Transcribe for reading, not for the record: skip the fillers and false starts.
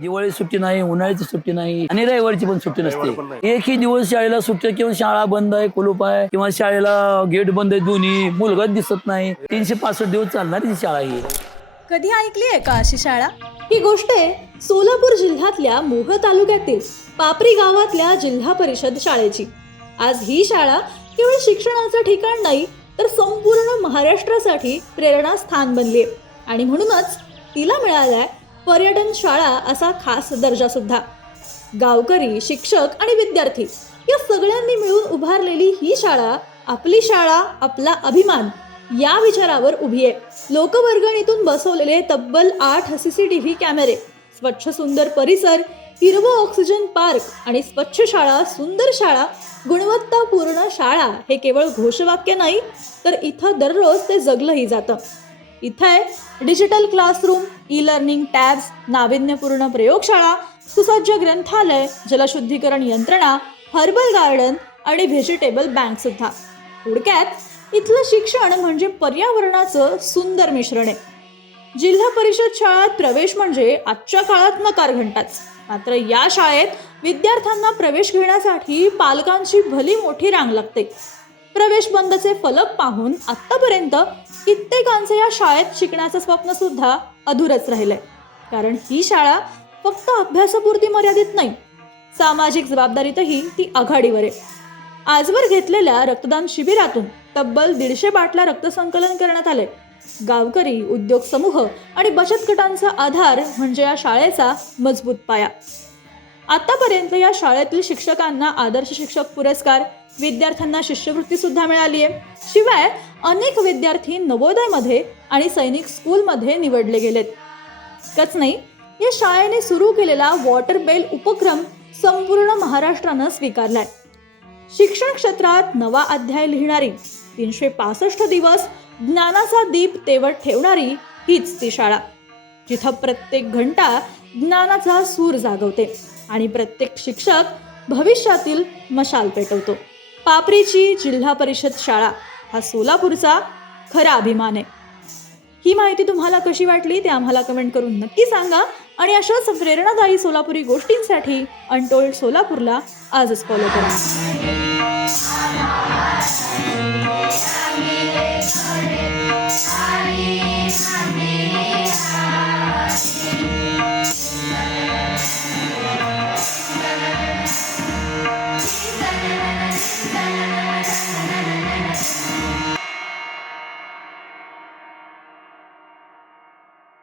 दिवाळी सुट्टी नाही, उन्हाळ्याची सुट्टी नाही आणि रविवारची पण सुट्टी नसते. एकही दिवस शाळेला सुट्टी किंवा शाळा बंद आहे, कुलूप आहे किंवा शाळेला गेट बंद आहे, दोन्ही मुलगाच दिसत नाही. 365 दिवस चालणारी शाळा ही. कधी ऐकली आहे का अशी शाळा? ही गोष्ट आहे सोलापूर जिल्ह्यातल्या मोहोळ तालुक्यातील पापरी गावातल्या जिल्हा परिषद शाळेची. आज ही शाळा केवळ शिक्षणाचं ठिकाण नाही तर संपूर्ण महाराष्ट्रासाठी प्रेरणास्थान बनली आहे आणि म्हणूनच तिला मिळालाय पर्यटन शाळा असा खास दर्जा सुद्धा. गावकरी, शिक्षक आणि विद्यार्थी या सगळ्यांनी मिळून उभारलेली ही शाळा आपली शाळा आपला अभिमान या विचारावर उभी आहे. लोकवर्गणीतून बसवलेले तब्बल 8 CCTV कॅमेरे, स्वच्छ सुंदर परिसर, हिरवं ऑक्सिजन पार्क आणि स्वच्छ शाळा, सुंदर शाळा, गुणवत्तापूर्ण शाळा हे केवळ घोषवाक्य नाही तर इथं दररोज ते जगलंही जातं. इथं आहे डिजिटल क्लासरूम, ई-लर्निंग टॅब्स, नाविन्यपूर्ण प्रयोगशाळा, सुसज्ज ग्रंथालय, जलशुद्धीकरण यंत्रणा, हर्बल गार्डन आणि व्हेजिटेबल बँक सुद्धा. थोडक्यात इथलं शिक्षण म्हणजे पर्यावरणाचं सुंदर मिश्रण आहे. जिल्हा परिषद शाळेत प्रवेश म्हणजे आजच्या काळात नकार घंटाच. मात्र या शाळेत विद्यार्थ्यांना प्रवेश घेण्यासाठी पालकांची भली मोठी रांग लागते. प्रवेश बंदचे फलक पाहून आतापर्यंत कित्येकांचं या शाळेत शिकण्याचं स्वप्न सुद्धा अधुरच राहिलंय. कारण ही शाळा फक्त अभ्यासापुरती मर्यादित नाही, सामाजिक जबाबदारीतही ती आघाडीवर आहे. आजवर घेतलेल्या रक्तदान शिबिरातून तब्बल 150 बाटल्या रक्तसंकलन करण्यात आले. गावकरी, उद्योग समूह आणि बचत गटांचा आधार म्हणजे या शाळेचा मजबूत पाया. आतापर्यंत या शाळेतील शिक्षकांना आदर्श शिक्षक पुरस्कार, विद्यार्थ्यांना शिष्यवृत्ती सुद्धा मिळाली आहे. शिवाय अनेक विद्यार्थी नवोदयमध्ये आणि सैनिक स्कूलमध्ये निवडले गेलेत. इतकंच नाही, या शाळेने सुरू केलेला वॉटर बेल उपक्रम संपूर्ण महाराष्ट्रानं स्वीकारलाय. शिक्षण क्षेत्रात नवा अध्याय लिहिणारी, 365 दिवस ज्ञानाचा दीप तेवत ठेवणारी हीच ती शाळा, जिथं प्रत्येक घंटा ज्ञानाचा सूर जागवते आणि प्रत्येक शिक्षक भविष्यातील मशाल पेटवतो. पापरीची जिल्हा परिषद शाळा हा सोलापूरचा खरा अभिमान आहे. ही माहिती तुम्हाला कशी वाटली ते आम्हाला कमेंट करून नक्की सांगा आणि अशाच प्रेरणादायी सोलापुरी गोष्टींसाठी अनटोल्ड सोलापूरला आजच फॉलो करा.